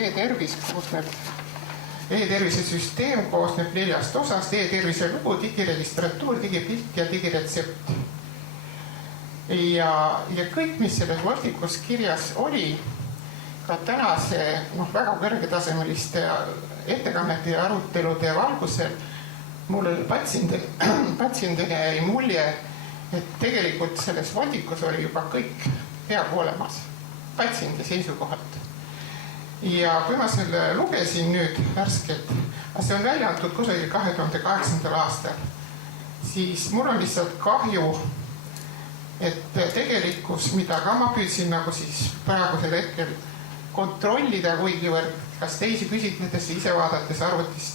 e-tervise süsteem koosneb 4 osast: e-tervise lugu, digiregistratuur, digipilt ja digiretsept. Ja kõik, mis selles voltikus kirjas oli, ka tänase väga kõrgetasemeliste ettekannete ja arutelude valgusel, mulle patsiendile jäi mulje, et tegelikult selles voltikus oli juba kõik peaaegu olemas patsiendi seisukohalt. Ja kui ma selle lugesin nüüd värskelt, see on välja antud kusagil 2008. aastal, siis mul on lihtsalt kahju, et tegelikkus, mida ka ma püüdsin nagu siis praegusel hetkel kontrollida, kuigivõrd kas teisi küsitledes ise vaadates arvutist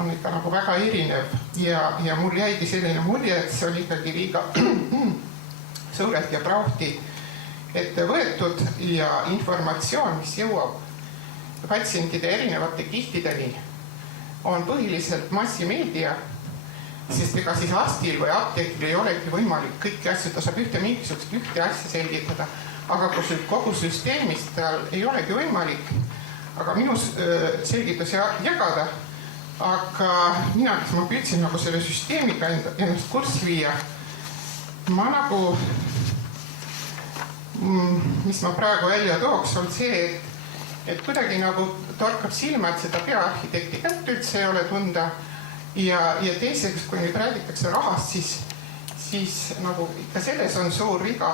on ikka nagu väga erinev ja mul jäigi selline mulje, et see on ikkagi liiga suurelt ja prauhti ette võetud ja informatsioon, mis jõuab patsientide erinevate kihtideni, on põhiliselt massimeedia, sest ega siis arstil või apteekil ei olegi võimalik kõiki asju, ta saab ühte asja selgitada, aga kogu süsteemist tal ei olegi võimalik, aga minu selgitus jagada, aga mina, kes ma püüdsin nagu selle süsteemiga ennast kurssi viia, ma nagu, mis ma praegu välja tooks, on see, et kuidagi nagu torkab silma, et seda peaarhitekti kätt üldse ei ole tunda ja teiseks, kui nüüd räägitakse rahast, siis nagu ikka selles on suur viga,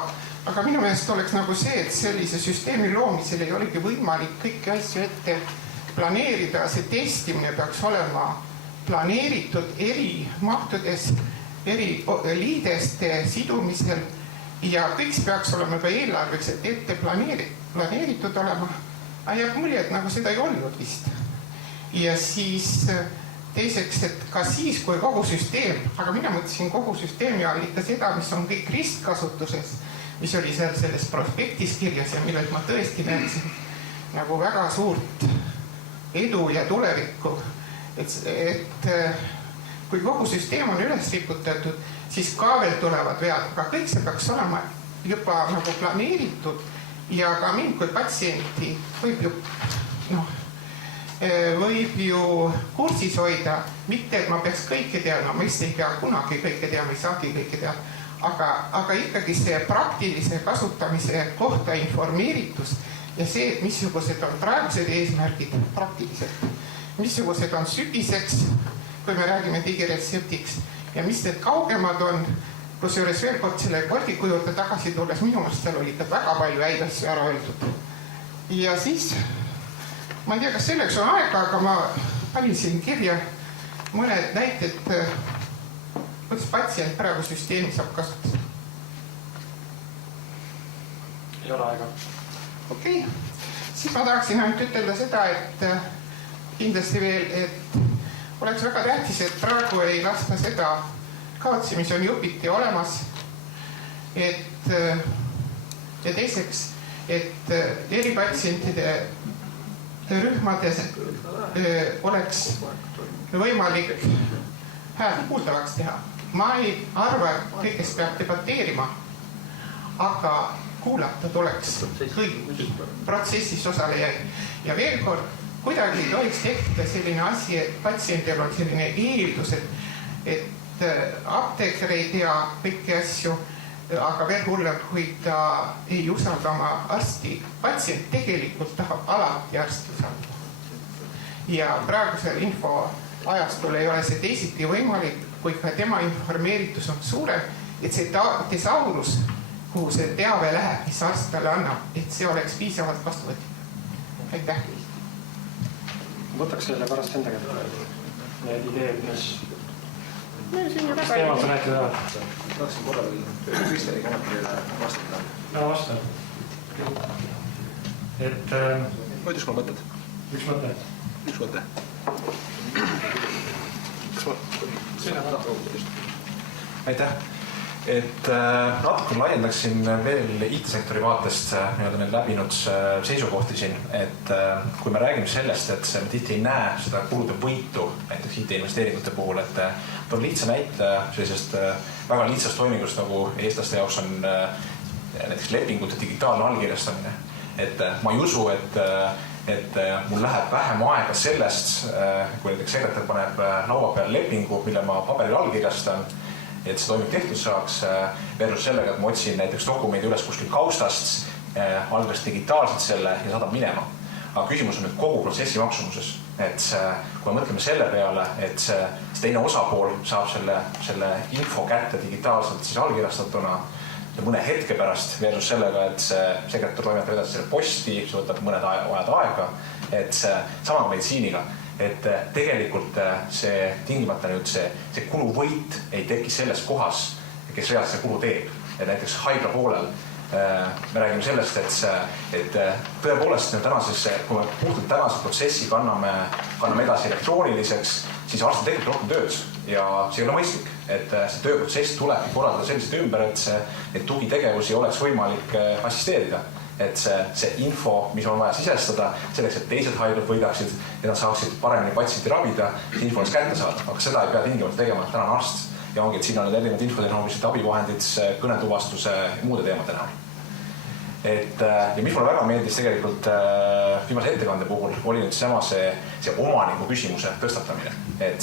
aga minu meelest oleks nagu see, et sellise süsteemi loomisel ei olegi võimalik kõiki asju ette planeerida, see testimine peaks olema planeeritud eri mahtudes, eri liideste sidumisel ja kõik peaks olema ka eelarveks, et ette planeeritud olema. Jääb mulje, et nagu seda ei olnud vist. Ja siis teiseks, et ka siis, kui kogu süsteem, aga mina mõtlesin kogu süsteemi all ikka seda, mis on kõik ristkasutuses, mis oli seal selles prospektis kirjas ja millelt ma tõesti näeksin nagu väga suurt edu ja tulevikku. Et kui kogu süsteem on üles riputatud, siis ka veel tulevad vead, aga kõik see peaks olema juba nagu planeeritud ja ka mind kui patsienti võib ju kursis hoida, mitte et ma peaks kõike teadma, ma vist ei pea kunagi kõike teadma, ei saagi kõike teada, aga ikkagi see praktilise kasutamise kohta informeeritus ja see, et missugused on praegused eesmärgid praktiliselt, missugused on sügiseks, kui me räägime digiretseptiks ja mis need kaugemad on, kusjuures veel kord selle voltiku juurde tagasi tulles, minu meelest seal oli ikka väga palju häid asju ära öeldud. Ja siis, ma ei tea, kas selleks on aega, aga ma panin siin kirja mõned näited, kuidas patsient praegu süsteemi saab kasutada. Ei ole aega. Okei. Siis ma tahaksin ainult ütelda seda, et kindlasti veel, et oleks väga tähtis, et praegu ei lasta seda kavatsi, mis on jupiti olemas, ja teiseks, et eripatsientide rühmades oleks võimalik hääl kuuldavaks teha. Ma ei arva, et kõigest peab debateerima, aga kuulata tuleks kõik protsessis osalejaid. Ja veel kord, kuidagi ei tohiks tekkida selline asi, et patsiendil on selline eeldus, et apteeker ei tea kõiki asju, aga veel hullem, kui ta ei usalda oma arsti. Patsient tegelikult tahab alati arsti usaldada. ja praegusel infoajastul ei ole see teisiti võimalik, kui ka tema informeeritus on suurem, et see tesaurus, kuhu see teave läheb, mis arst talle annab, et see oleks piisavalt vastuvõtlik. Aitäh! Võtaks selle pärast enda kätte. Need ideed, mis teemalt rääkida tahavad. Tahaksin korra Kristjani kommentaarile vastata. Ja vastan. Et... Võidus ma mõtted? Üks mõte. Üks mõte. Aitäh. Et natuke laiendaksin veel IT-sektori vaatest need läbinud seisukohti siin, et kui me räägime sellest, et me tihti ei näe seda kulude võitu näiteks IT-investeeringute puhul, et toon lihtsa näite sellisest väga lihtsast toimingust, nagu eestlaste jaoks on näiteks lepingute digitaalne allkirjastamine. Et ma ei usu, et mul läheb vähem aega sellest, kui näiteks sekretär paneb laua peal lepingu, mille ma paberil allkirjastan, et see toiming tehtud saaks versus sellega, et ma otsin näiteks dokumendi üles kuskil kaustast, allkirjast digitaalselt selle ja saadab minema. Aga küsimus on nüüd kogu protsessi maksumuses. Et kui me mõtleme selle peale, et see teine osapool saab selle info kätte digitaalselt siis allkirjastatuna ja mõne hetke pärast versus sellega, et see sekretär toimetab edasi selle posti, see võtab mõned ajad aega, et sama meditsiiniga. Et tegelikult see tingimata nüüd see kuluvõit ei teki selles kohas, kes reaalselt see kulu teeb. Et näiteks haigla poolel me räägime sellest, et tõepoolest kui me puhtalt tänase protsessi kanname edasi elektrooniliseks, siis arstil tekib rohkem tööd ja see ei ole mõistlik. Et see tööprotsess tulebki korraldada selliselt ümber, et tugitegevusi oleks võimalik assisteerida. Et see info, mis on vaja sisestada, selleks, et teised haiglad võidaksid ja nad saaksid paremini patsienti ravida, see info oleks kätte saada. Aga seda ei pea tingimata tegema, et täna on arst. Ja ongi, et siin on need erinevad infotehnoloogilised abivahendid, kõnetuvastuse ja muude teemade näol. Ja mis mulle väga meeldis tegelikult viimase ettekande puhul, oli nüüd see omaniku küsimuse tõstatamine. Et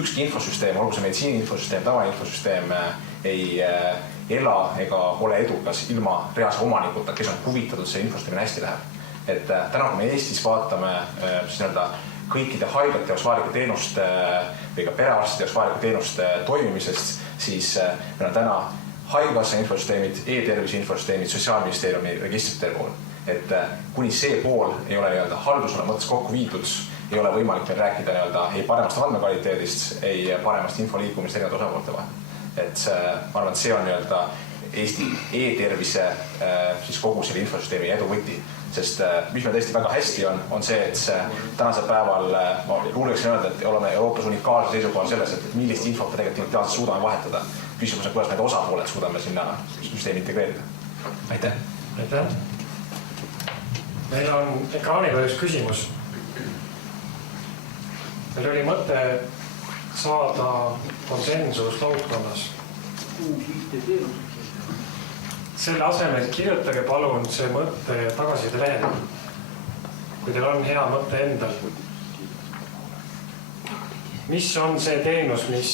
ükski infosüsteem, olgu see meditsiini infosüsteem, tavaline infosüsteem ei ela ega ole edukas ilma reaalse omanikuta, kes on huvitatud see infosüsteemi hästi läheb. Et täna, kui me Eestis vaatame kõikide haiglate jaoks vajalike teenuste või ka perearstide jaoks vajalike teenuste toimimisest, siis meil on täna haigekassa infosüsteemid, e-tervise infosüsteemid, Sotsiaalministeeriumi registrite pool. Et kuni see pool ei ole haldusele mõttes kokku viidud, ei ole võimalik meil rääkida ei paremast andmekvaliteedist, ei paremast info liikumist erinevate osapoolte vahel. Et ma arvan, et see on Eesti e-tervise siis kogu selle infosüsteemi edu võti. Sest mis me tõesti väga hästi on see, et tänasel päeval ma julgeksin öelda, et oleme Euroopas unikaalse seisukohal selles, et millist infot me tegelikult digitaalselt suudame vahetada. Küsimus on, kuidas need osapooled suudame sinna süsteemi integreerida. Aitäh! Aitäh! Meil on ekraani peal üks küsimus. Meil oli mõte saada konsensus laudkonnas. Selle asemel kirjutage palun see mõte tagasiside lehele, kui teil on hea mõte endal. Mis on see teenus, mis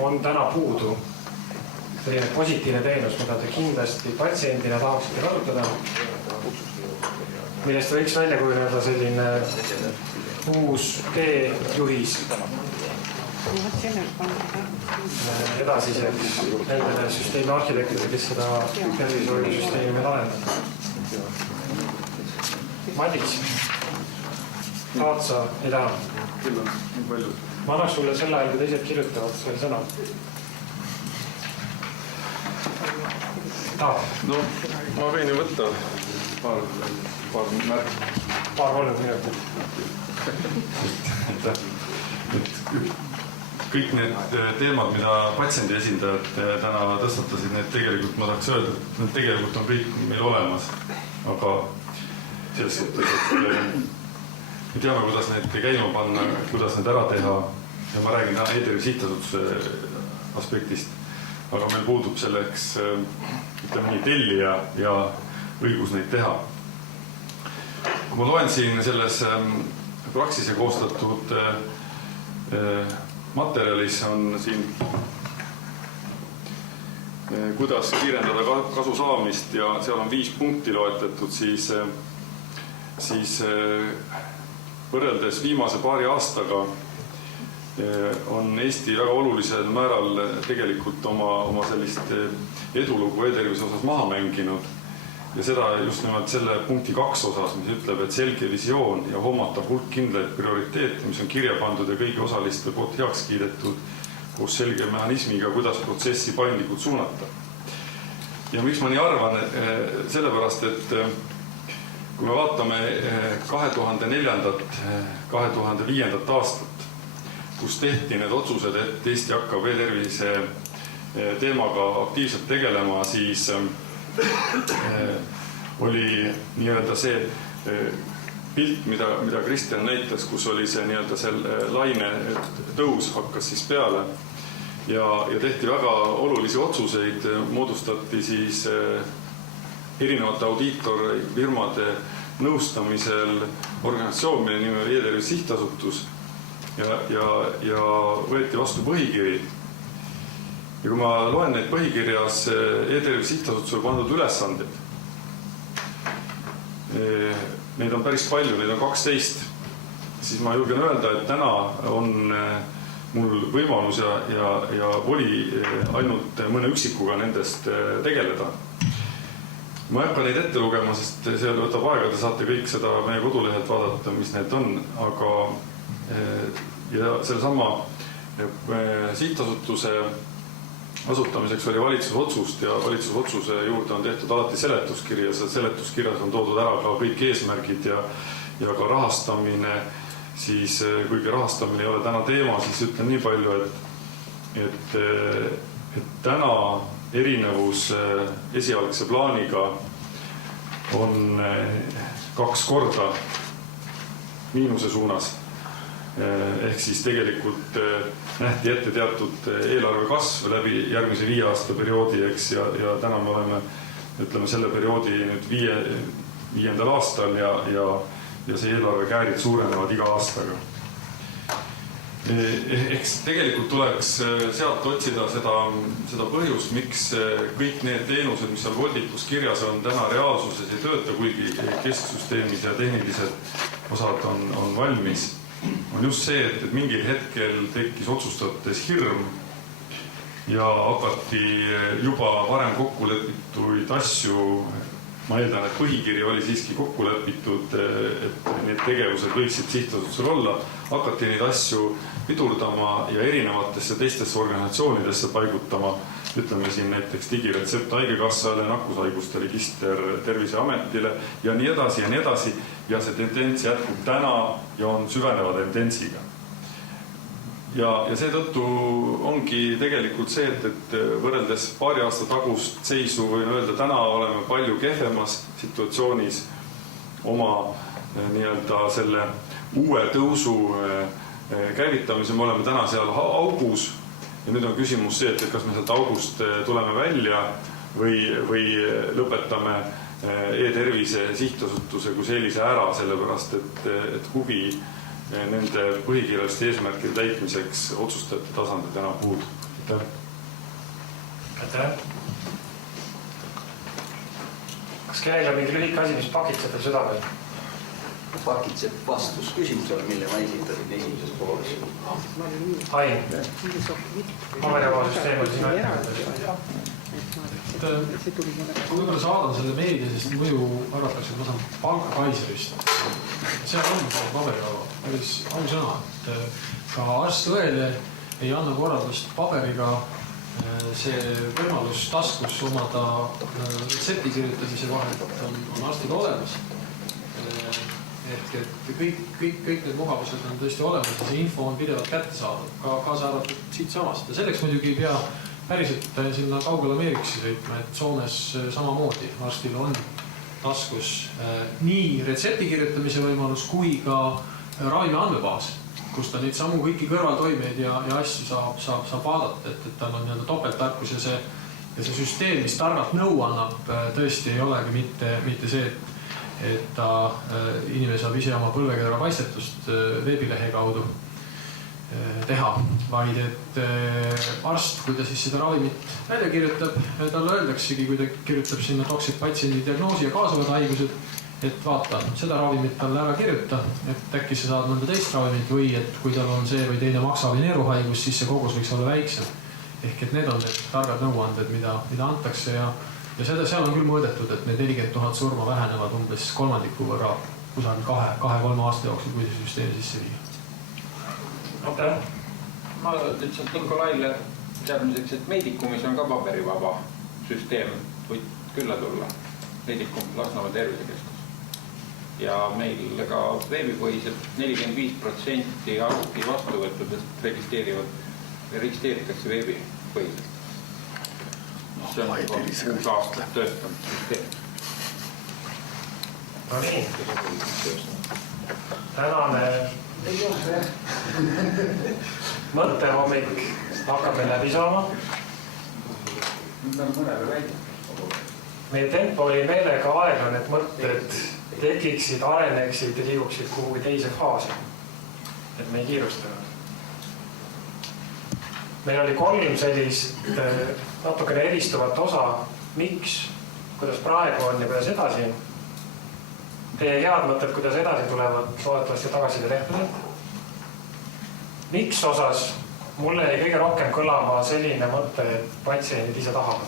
on täna puudu? Selline positiivne teenus, mida te kindlasti patsiendina tahaksite kasutada, millest võiks välja kujuneda selline uus teejuhis edasiseks nendele süsteemi arhitektidele, kes seda tervishoiusüsteemi meil arendab. Madis, tahad sa? Ei taha? Küll on nii palju. Ma annaks sulle sel ajal, kui teised kirjutavad veel sõna. Tahad? No, ma võin ju võtta paar märk. Paar 30 minutit. Kõik need teemad, mida patsiendi esindajad täna tõstatasid, need tegelikult, ma tahaks öelda, et need tegelikult on kõik meil olemas. Aga selles suhtes, et me teame, kuidas need käima panna, kuidas need ära teha. Ja ma räägin täna e-tervise sihtasutuse aspektist. Aga meil puudub selleks nii tellija ja õigus neid teha. Ma loen siin selles Praxise koostatud materjalis on siin, kuidas kiirendada kasu saamist ja seal on 5 punkti loetletud, siis võrreldes viimase paari aastaga on Eesti väga olulisel määral tegelikult oma sellist edulugu e-tervise osas maha mänginud. Ja seda just nimelt selle punkti 2 osas, mis ütleb, et selge visioon ja hoomatav hulk kindlaid prioriteete, mis on kirja pandud ja kõigi osaliste poolt heaks kiidetud koos selge mehhanismiga, kuidas protsessi paindlikult suunata. Ja miks ma nii arvan? Sellepärast, et kui me vaatame 2004-2005 aastat, kus tehti need otsused, et Eesti hakkab e-tervise teemaga aktiivselt tegelema, siis oli nii-öelda see pilt, mida Kristjan näitas, kus oli see nii-öelda laine tõus hakkas siis peale ja tehti väga olulisi otsuseid, moodustati siis erinevate audiitorfirmade nõustamisel organisatsioon, mille nimi oli e-tervise sihtasutus ja võeti vastu põhikiri. Ja kui ma loen neid põhikirjas e-tervise sihtasutusele pandud ülesandeid, neid on päris palju, neid on 12, siis ma julgen öelda, et täna on mul võimalus ja voli ainult mõne üksikuga nendest tegeleda. Ma ei hakka neid ette lugema, sest see võtab aega, te saate kõik seda meie kodulehelt vaadata, mis need on, aga ja selle sama sihtasutuse asutamiseks oli valitsusotsust ja valitsusotsuse juurde on tehtud alati seletuskiri ja seletuskirjas on toodud ära ka kõik eesmärgid ja ka rahastamine, siis kuigi rahastamine ei ole täna teema, siis ütlen nii palju, et täna erinevus esialgse plaaniga on 2 korda miinuse suunas. Ehk siis tegelikult nähti ette teatud eelarve kasv läbi järgmise 5 aasta perioodi, eks, ja täna me oleme, ütleme, selle perioodi nüüd 5. aastal ja see eelarve käärid suurenevad iga aastaga. Ehk tegelikult tuleks sealt otsida seda põhjust, miks kõik need teenused, mis seal voldikus kirjas on, täna reaalsuses ei tööta, kuigi kesksüsteemis ja tehnilised osad on valmis. On just see, et mingil hetkel tekkis otsustades hirm ja hakati juba varem kokku lepituid asju, ma eeldan, et põhikiri oli siiski kokku lepitud, et need tegevused võiksid sihtasutusel olla, hakati neid asju pidurdama ja erinevatesse teistesse organisatsioonidesse paigutama, ütleme siin näiteks digiretsept haigekassale, nakkushaiguste register Terviseametile ja nii edasi ja see tendents jätkub täna ja on süveneva tendentsiga. Ja seetõttu ongi tegelikult see, et võrreldes paari aasta tagust seisu võin öelda, täna oleme palju kehvemas situatsioonis oma nii-öelda selle uue tõusu käivitamise, me oleme täna seal augus ja nüüd on küsimus see, et kas me sealt august tuleme välja või lõpetame e-tervise sihtasutuse kui sellise ära, sellepärast et huvi nende põhikirjaliste eesmärkide täitmiseks otsustajate tasandil täna puudub. Aitäh! Kas kellelgi on mingi lühike asi, mis pakitseb teil südamel? Pakitseb vastus küsimusele, mille ma esitasin esimeses pooles. Ain, paberjavasüsteem oli sinu ette. Ma võib-olla saadan selle meediasest mõju arvatakse, et ma saan palka Kaiserist. See on paberjava, päris ausõna, et ka arst-õele ei anna korraldust paberiga see võimalus taskus omada retsepti kirjutamise vahel on arstil olemas. Et kõik need mugavused on tõesti olemas ja see info on pidevalt kätte saadud, kaasa arvatud siit samast. Ja selleks muidugi ei pea päriselt sinna kaugele Ameerikasse sõitma, et Soomes samamoodi arstil on taskus nii retsepti kirjutamise võimalus kui ka ravimi andmebaas, kus ta neid samu kõiki kõrvaltoimeid ja asju saab vaadata, et tal on topelttarkus ja see süsteem, mis targalt nõu annab, tõesti ei olegi mitte see, et ta inimene saab ise oma põlvekera paistetust veebilehe kaudu teha, vaid et arst, kui ta siis seda ravimit välja kirjutab, talle öeldaksegi, kui ta kirjutab sinna toksik patsiendi diagnoosi ja kaasavad haigused, et vaata, seda ravimit talle ära kirjuta, et äkki sa saad mõnda teist ravimit või et kui tal on see või teine maksa- või neeruhaigus, siis see kogus võiks olla väiksem. Ehk et need on need targad nõuanded, mida antakse ja seal on küll mõõdetud, et need 40 000 surma vähenevad umbes kolmandiku võrra kusagil 2-3 aasta jooksul, kui see süsteem sisse viia. Ma ütlesin Nikolaile teadmiseks, et Medicumis on ka paberivaba süsteem, võid külla tulla. Medicum Lasnamäe tervisekeskus. Ja meil ka veebipõhiselt 45% arvuti vastuvõttudest registreeritakse veebipõhiselt. See on juba 6 aastat töötanud süsteem. No nii. Tänane mõttehommik hakkab meil läbi saama. Meie tempo oli meelega aeglane, et mõtted tekiksid, areneksid ja liiguksid kuhugi teise faasi. Et me ei kiirustanud. Meil oli 3 sellist natukene eristuvat osa, miks, kuidas praegu on ja kuidas edasi. Teie head mõtted, kuidas edasi tulevad, loodetavasti tagasiside lehtedelt. Miks osas mulle jäi kõige rohkem kõlama selline mõte, et patsiendid ise tahavad.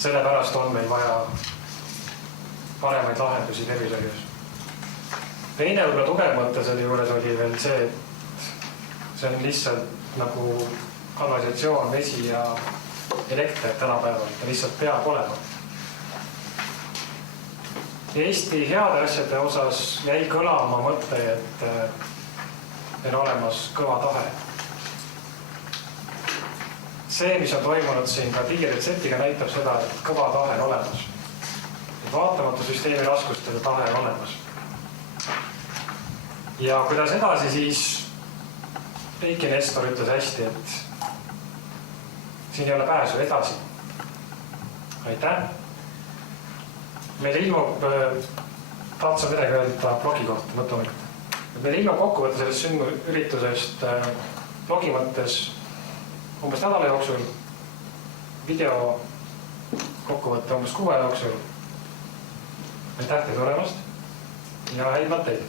Sellepärast on meil vaja paremaid lahendusi tervishoius. Teine võib-olla tugev mõte selle juures oli veel see, et see on lihtsalt nagu kanalisatsioon, vesi ja elekter tänapäeval, ta lihtsalt peab olema. Eesti heade asjade osas jäi kõlama mõte, et meil on olemas kõva tahe. See, mis on toimunud siin ka digiretseptiga, näitab seda, et kõva tahe on olemas. Et vaatamata süsteemi raskustele tahe on olemas. Ja kuidas edasi, siis Eiki Nestor ütles hästi, et siin ei ole pääsu edasi. Aitäh! Meil ilmub, tahtsa midagi öelda blogi kohta, mõttehommikut. Meil ilmub kokkuvõte sellest üritusest blogi mõttes umbes nädala jooksul, video kokkuvõte umbes 6 jooksul. Aitäh teile tulemast ja häid mõtteid!